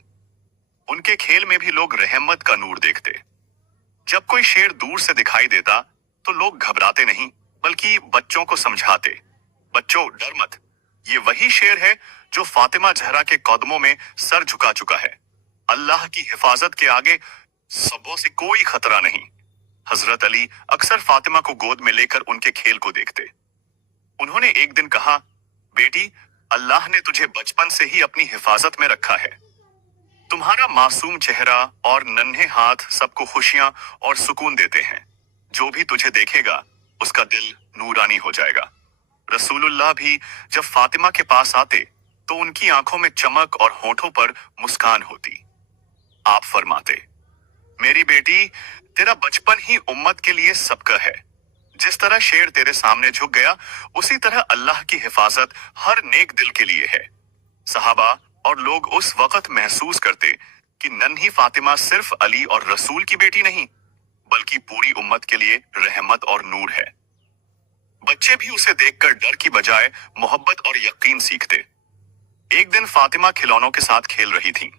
उनके खेल में भी लोग रहमत का नूर देखते। जब कोई शेर दूर से दिखाई देता तो लोग घबराते नहीं बल्कि बच्चों को समझाते, बच्चों, डर मत, ये वही शेर है जो फातिमा जहरा के कदमों में सर झुका चुका है। अल्लाह की हिफाजत के आगे सबों से कोई खतरा नहीं। हजरत अली अक्सर फातिमा को गोद में लेकर उनके खेल को देखते। उन्होंने एक दिन कहा, बेटी, अल्लाह ने तुझे बचपन से ही अपनी हिफाजत में रखा है। तुम्हारा मासूम चेहरा और नन्हे हाथ सबको खुशियां और सुकून देते हैं। जो भी तुझे देखेगा उसका दिल नूरानी हो जाएगा। रसूलुल्लाह भी जब फातिमा के पास आते तो उनकी आंखों में चमक और होठों पर मुस्कान होती। आप फरमाते, मेरी बेटी, तेरा बचपन ही उम्मत के लिए सबका है। जिस तरह शेर तेरे सामने झुक गया उसी तरह अल्लाह की हिफाजत हर नेक दिल के लिए है। सहाबा और लोग उस वक्त महसूस करते कि नन्ही फातिमा सिर्फ अली और रसूल की बेटी नहीं बल्कि पूरी उम्मत के लिए रहमत और नूर है। बच्चे भी उसे देखकर डर की बजाय मोहब्बत और यकीन सीखते। एक दिन फातिमा खिलौनों के साथ खेल रही थी।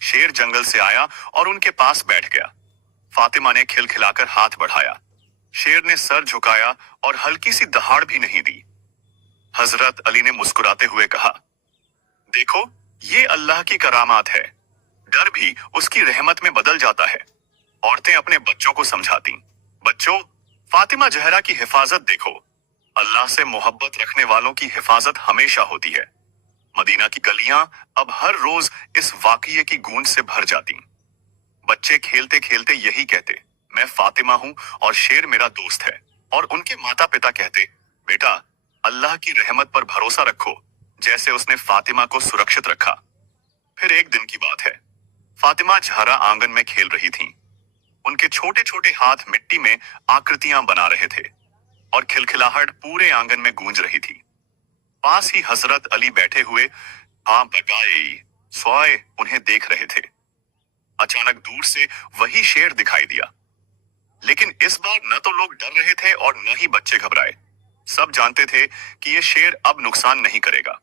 शेर जंगल से आया और उनके पास बैठ गया। फातिमा ने खिलखिलाकर हाथ बढ़ाया। शेर ने सर झुकाया और हल्की सी दहाड़ भी नहीं दी। हजरत अली ने मुस्कुराते हुए कहा, देखो, ये अल्लाह की करामात है। डर भी उसकी रहमत में बदल जाता है। औरतें अपने बच्चों को समझाती, बच्चों, फातिमा जहरा की हिफाजत देखो। अल्लाह से मोहब्बत रखने वालों की हिफाजत हमेशा होती है। मदीना की गलियां अब हर रोज इस वाकये की गूंज से भर जाती। बच्चे खेलते खेलते यही कहते, मैं फातिमा हूं और शेर मेरा दोस्त है। और उनके माता पिता कहते, बेटा, अल्लाह की रहमत पर भरोसा रखो जैसे उसने फातिमा को सुरक्षित रखा। फिर एक दिन की बात है। फातिमा जहरा आंगन में खेल रही थी। उनके छोटे छोटे हाथ मिट्टी में आकृतियां बना रहे थे और खिलखिलाहट पूरे आंगन में गूंज रही थी। पास ही हजरत अली बैठे हुए बगाए सोए उन्हें देख रहे थे। अचानक दूर से वही शेर दिखाई दिया। लेकिन इस बार न तो लोग डर रहे थे और न ही बच्चे घबराए। सब जानते थे कि यह शेर अब नुकसान नहीं करेगा।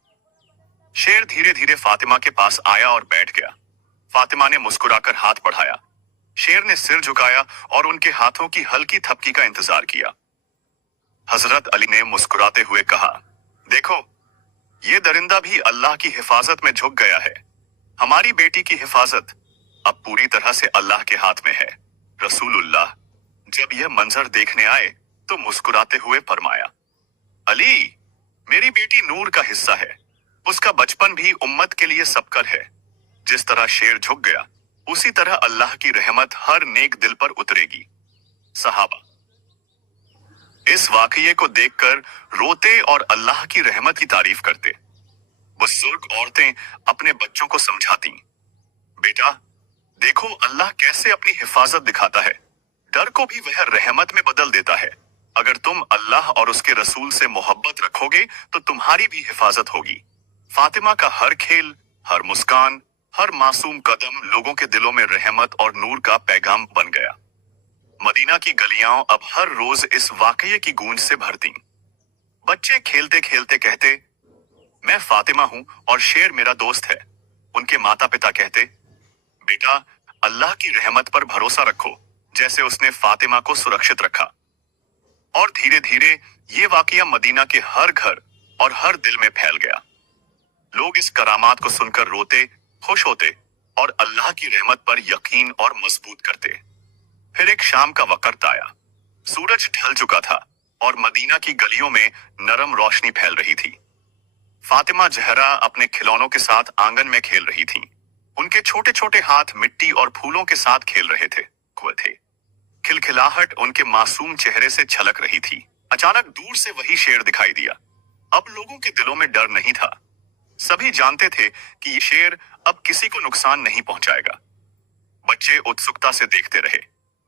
शेर धीरे धीरे फातिमा के पास आया और बैठ गया। फातिमा ने मुस्कुराकर हाथ बढ़ाया। शेर ने सिर झुकाया और उनके हाथों की हल्की थपकी का इंतजार किया। हजरत अली ने मुस्कुराते हुए कहा, देखो, ये दरिंदा भी अल्लाह की हिफाजत में झुक गया है। हमारी बेटी की हिफाजत अब पूरी तरह से अल्लाह के हाथ में है। रसूलुल्लाह जब यह मंजर देखने आए तो मुस्कुराते हुए फरमाया, अली, मेरी बेटी नूर का हिस्सा है, उसका बचपन भी उम्मत के लिए सबकर है। जिस तरह शेर झुक गया, उसी तरह अल्लाह की रहमत हर नेक दिल पर उतरेगी। सहाबा इस वाकये को देखकर रोते और अल्लाह की रहमत की तारीफ करते। बुजुर्ग औरतें अपने बच्चों को समझाती, बेटा देखो अल्लाह कैसे अपनी हिफाजत दिखाता है, डर को भी वह रहमत में बदल देता है। अगर तुम अल्लाह और उसके रसूल से मोहब्बत रखोगे तो तुम्हारी भी हिफाजत होगी। फातिमा का हर खेल, हर मुस्कान, हर मासूम कदम लोगों के दिलों में रहमत और नूर का पैगाम बन गया। मदीना की गलियां अब हर रोज इस वाकये की गूंज से भरती। बच्चे खेलते खेलते कहते, मैं फातिमा हूं और शेर मेरा दोस्त है। उनके माता पिता कहते, बेटा अल्लाह की रहमत पर भरोसा रखो, जैसे उसने फातिमा को सुरक्षित रखा। और धीरे धीरे ये वाकया मदीना के हर घर और हर दिल में फैल गया। लोग इस करामात को सुनकर रोते, खुश होते और अल्लाह की रहमत पर यकीन और मजबूत करते। फिर एक शाम का वक्त आया। सूरज ढल चुका था और मदीना की गलियों में नरम रोशनी फैल रही थी। फातिमा जहरा अपने खिलौनों के साथ आंगन में खेल रही थी। उनके छोटे छोटे हाथ मिट्टी और फूलों के साथ खेल रहे थे। खिलखिलाहट उनके मासूम चेहरे से छलक रही थी। अचानक दूर से वही शेर दिखाई दिया। अब लोगों के दिलों में डर नहीं था। सभी जानते थे कि ये शेर अब किसी को नुकसान नहीं पहुंचाएगा। बच्चे उत्सुकता से देखते रहे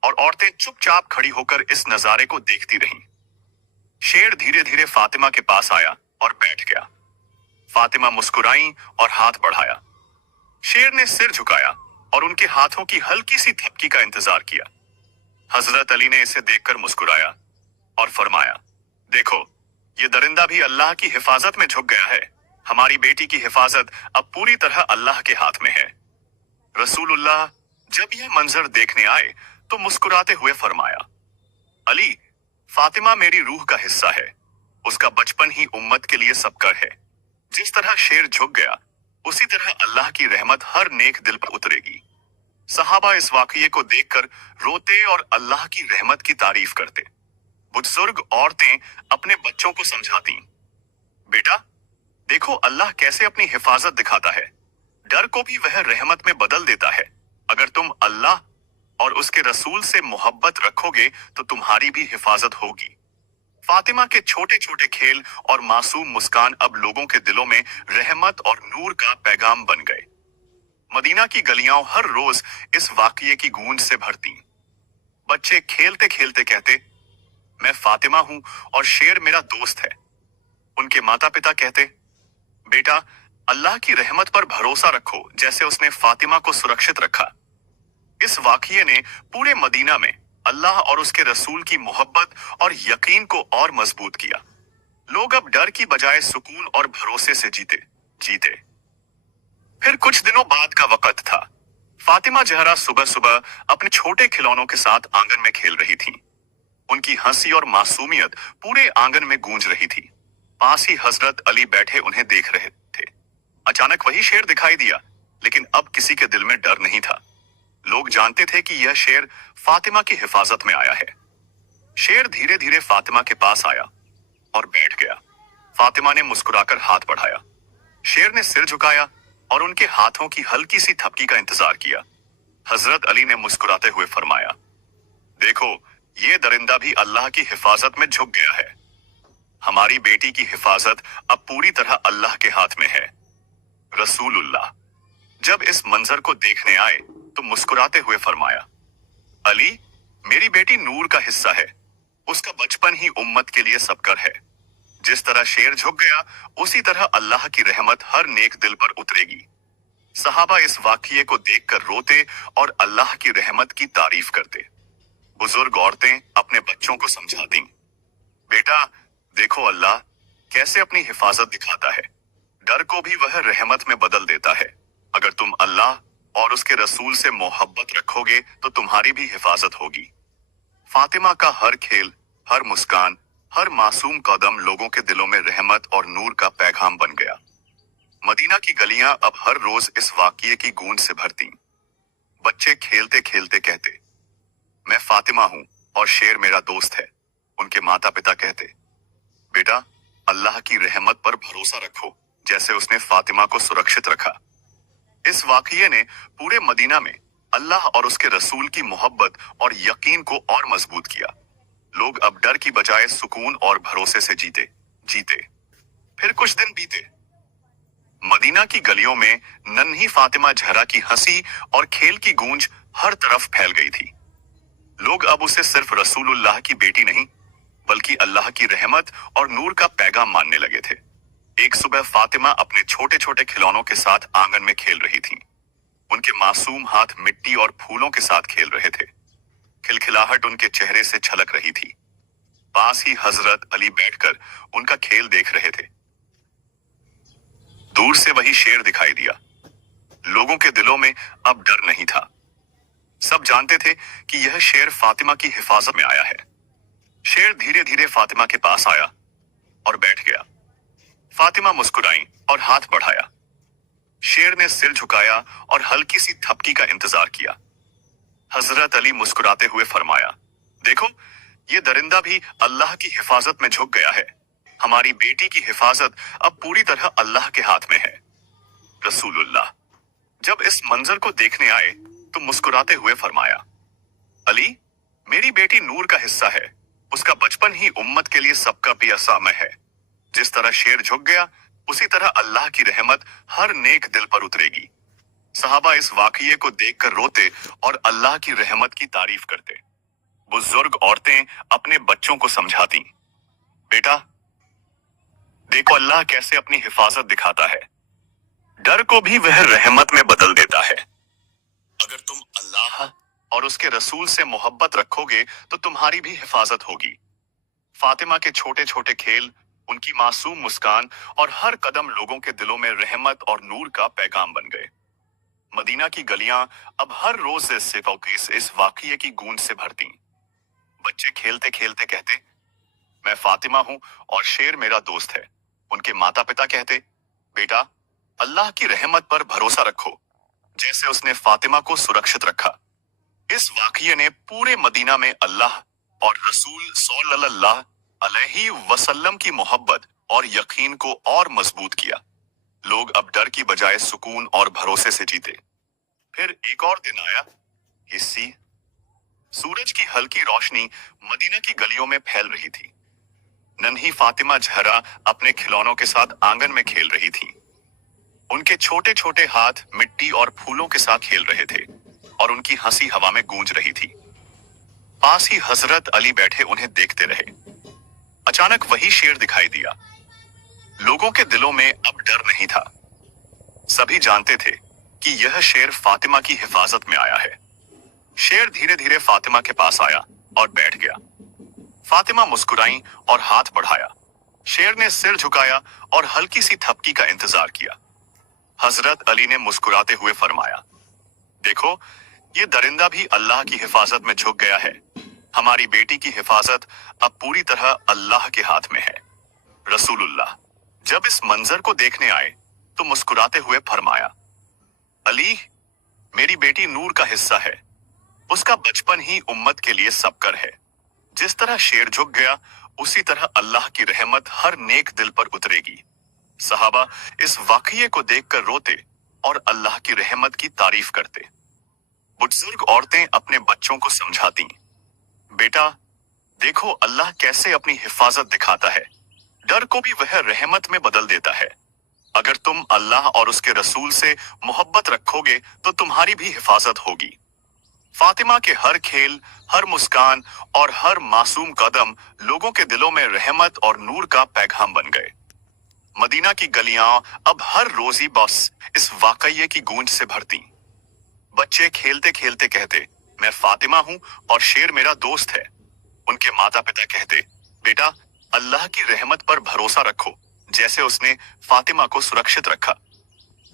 और औरतें चुपचाप खड़ी होकर इस नजारे को देखती रहीं। शेर धीरे धीरे फातिमा के पास आया और बैठ गया। फातिमा मुस्कुराई और हाथ बढ़ाया। शेर ने सिर झुकाया और उनके हाथों की हल्की सी थपकी का इंतजार किया। हजरत अली ने इसे देखकर मुस्कुराया और फरमाया, देखो ये दरिंदा भी अल्लाह की हिफाजत में झुक गया है। हमारी बेटी की हिफाजत अब पूरी तरह अल्लाह के हाथ में है। रसूलुल्लाह जब यह मंजर देखने आए तो मुस्कुराते हुए फरमाया, अली, फातिमा मेरी रूह का हिस्सा है। उसका बचपन ही उम्मत के लिए सबकर है। जिस तरह शेर झुक गया, उसी तरह अल्लाह की रहमत हर नेक दिल पर उतरेगी। सहाबा इस वाकये को देखकर रोते और अल्लाह की रहमत की तारीफ करते। बुजुर्ग औरतें अपने बच्चों को समझाती, बेटा देखो अल्लाह कैसे अपनी हिफाजत दिखाता है, डर को भी वह रहमत में बदल देता है। अगर तुम अल्लाह और उसके रसूल से मोहब्बत रखोगे तो तुम्हारी भी हिफाजत होगी। फातिमा के छोटे छोटे खेल और मासूम मुस्कान अब लोगों के दिलों में रहमत और नूर का पैगाम बन गए। मदीना की गलियां हर रोज इस वाकये की गूंज से भरती। बच्चे खेलते खेलते कहते, मैं फातिमा हूं और शेर मेरा दोस्त है। उनके माता पिता कहते, बेटा अल्लाह की रहमत पर भरोसा रखो, जैसे उसने फातिमा को सुरक्षित रखा। इस वाकये ने पूरे मदीना में अल्लाह और उसके रसूल की मोहब्बत और यकीन को और मजबूत किया। लोग अब डर की बजाय सुकून और भरोसे से जीते। फिर कुछ दिनों बाद का वक्त था। फातिमा जहरा सुबह सुबह अपने छोटे खिलौनों के साथ आंगन में खेल रही थी। उनकी हंसी और मासूमियत पूरे आंगन में गूंज रही थी। पास ही हजरत अली बैठे उन्हें देख रहे थे। अचानक वही शेर दिखाई दिया, लेकिन अब किसी के दिल में डर नहीं था। लोग जानते थे कि यह शेर फातिमा की हिफाजत में आया है। शेर धीरे धीरे फातिमा के पास आया और बैठ गया। फातिमा ने मुस्कुराकर हाथ बढ़ाया। शेर ने सिर झुकाया और उनके हाथों की हल्की सी थपकी का इंतजार किया। हजरत अली ने मुस्कुराते हुए फरमाया, देखो ये दरिंदा भी अल्लाह की हिफाजत में झुक गया है। हमारी बेटी की हिफाजत अब पूरी तरह अल्लाह के हाथ में है। रसूलुल्लाह जब इस मंजर को देखने आए तो मुस्कुराते हुए फरमाया, अली, मेरी बेटी नूर का हिस्सा है। उसका बचपन ही उम्मत के लिए सबकर है। जिस तरह शेर झुक गया, उसी तरह अल्लाह की रहमत हर नेक दिल पर उतरेगी। सहाबा इस वाकये को देखकर रोते और अल्लाह की रहमत की तारीफ करते। बुजुर्ग औरतें अपने बच्चों को समझाती, बेटा देखो अल्लाह कैसे अपनी हिफाजत दिखाता है, डर को भी वह रहमत में बदल देता है। अगर तुम अल्लाह और उसके रसूल से मोहब्बत रखोगे तो तुम्हारी भी हिफाजत होगी। फातिमा का हर खेल, हर मुस्कान, हर मासूम कदम लोगों के दिलों में रहमत और नूर का पैगाम बन गया। मदीना की गलियां अब हर रोज इस वाकये की गूंज से भरती। बच्चे खेलते खेलते कहते, मैं फातिमा हूं और शेर मेरा दोस्त है। उनके माता पिता कहते, बेटा अल्लाह की रहमत पर भरोसा रखो जैसे उसने फातिमा को सुरक्षित रखा। इस वाकये ने पूरे मदीना में अल्लाह और उसके रसूल की मोहब्बत और यकीन को और मजबूत किया। लोग अब डर की बजाय सुकून और भरोसे से जीते जीते। फिर कुछ दिन बीते। मदीना की गलियों में नन्ही फातिमा जहरा की हंसी और खेल की गूंज हर तरफ फैल गई थी। लोग अब उसे सिर्फ रसूलुल्लाह की बेटी नहीं बल्कि अल्लाह की रहमत और नूर का पैगाम मानने लगे थे। एक सुबह फातिमा अपने छोटे छोटे खिलौनों के साथ आंगन में खेल रही थी। उनके मासूम हाथ मिट्टी और फूलों के साथ खेल रहे थे। खिलखिलाहट उनके चेहरे से छलक रही थी। पास ही हजरत अली बैठकर उनका खेल देख रहे थे। दूर से वही शेर दिखाई दिया। लोगों के दिलों में अब डर नहीं था। सब जानते थे कि यह शेर फातिमा की हिफाजत में आया है। शेर धीरे धीरे फातिमा के पास आया और बैठ गया। फातिमा मुस्कुराई और हाथ बढ़ाया। शेर ने सिर झुकाया और हल्की सी थपकी का इंतजार किया। हजरत अली मुस्कुराते हुए फरमाया, देखो, ये दरिंदा भी अल्लाह की हिफाजत में झुक गया है। हमारी बेटी की हिफाजत अब पूरी तरह अल्लाह के हाथ में है। रसूलुल्लाह जब इस मंजर को देखने आए तो मुस्कुराते हुए फरमाया, अली, मेरी बेटी नूर का हिस्सा है। उसका बचपन ही उम्मत के लिए सबका पियासा है। जिस तरह शेर झुक गया उसी तरह अल्लाह की रहमत हर नेक दिल पर उतरेगी। सहाबा इस वाकये को देखकर रोते और अल्लाह की रहमत की तारीफ करते। बुजुर्ग औरतें अपने बच्चों को समझाती, बेटा, देखो अल्लाह कैसे अपनी हिफाजत दिखाता है। डर को भी वह रहमत में बदल देता है। अगर तुम अल्लाह और उसके रसूल से मोहब्बत रखोगे तो तुम्हारी भी हिफाजत होगी। फातिमा के छोटे छोटे खेल, उनकी मासूम मुस्कान और हर कदम लोगों के दिलों में रहमत और नूर का पैगाम बन गए। मदीना की गलियां अब हर रोज इस वाकये की गूंज से भरती। बच्चे खेलते खेलते कहते, मैं फातिमा हूं और शेर मेरा दोस्त है। उनके माता पिता कहते, बेटा, अल्लाह की रहमत पर भरोसा रखो जैसे उसने फातिमा को सुरक्षित रखा। इस वाकये ने पूरे मदीना में अल्लाह और रसूल सल्लल्लाहु अलैहि वसल्लम की मोहब्बत और यकीन को और मजबूत किया। लोग अब डर की बजाय सुकून और भरोसे से जीते। फिर एक और दिन आया। हिस्सी सूरज की हल्की रोशनी मदीना की गलियों में फैल रही थी। नन्ही फातिमा जहरा अपने खिलौनों के साथ आंगन में खेल रही थी। उनके छोटे छोटे हाथ मिट्टी और फूलों के साथ खेल रहे थे और उनकी हंसी हवा में गूंज रही थी। पास ही हजरत अली बैठे उन्हें देखते रहे। अचानक वही शेर दिखाई दिया। लोगों के दिलों में अब डर नहीं था। सभी जानते थे कि यह शेर फातिमा की हिफाजत में आया है। शेर धीरे धीरे फातिमा के पास आया और बैठ गया। फातिमा मुस्कुराई और हाथ बढ़ाया। शेर ने सिर झुकाया और हल्की सी थपकी का इंतजार किया। हजरत अली ने मुस्कुराते हुए फरमाया, देखो, ये दरिंदा भी अल्लाह की हिफाजत में झुक गया है। हमारी बेटी की हिफाजत अब पूरी तरह अल्लाह के हाथ में है। रसूलुल्लाह जब इस मंजर को देखने आए तो मुस्कुराते हुए फरमाया, अली, मेरी बेटी नूर का हिस्सा है। उसका बचपन ही उम्मत के लिए सबकर है। जिस तरह शेर झुक गया उसी तरह अल्लाह की रहमत हर नेक दिल पर उतरेगी। सहाबा इस वाकये को देखकर रोते और अल्लाह की रहमत की तारीफ करते। बुजुर्ग औरतें अपने बच्चों को समझाती, बेटा, देखो अल्लाह कैसे अपनी हिफाजत दिखाता है। डर को भी वह रहमत में बदल देता है। अगर तुम अल्लाह और उसके रसूल से मोहब्बत रखोगे तो तुम्हारी भी हिफाजत होगी। फातिमा के हर खेल, हर मुस्कान और हर मासूम कदम लोगों के दिलों में रहमत और नूर का पैगाम बन गए। मदीना की गलियां अब हर रोजी बस इस वाकये की गूंज से भरती। बच्चे खेलते खेलते कहते, मैं फातिमा हूं और शेर मेरा दोस्त है। उनके माता पिता कहते, बेटा, अल्लाह की रहमत पर भरोसा रखो जैसे उसने फातिमा को सुरक्षित रखा।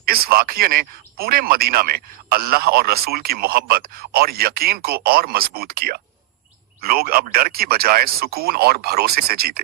इस वाकये ने पूरे मदीना में अल्लाह और रसूल की मोहब्बत और यकीन को और मजबूत किया। लोग अब डर की बजाय सुकून और भरोसे से जीते।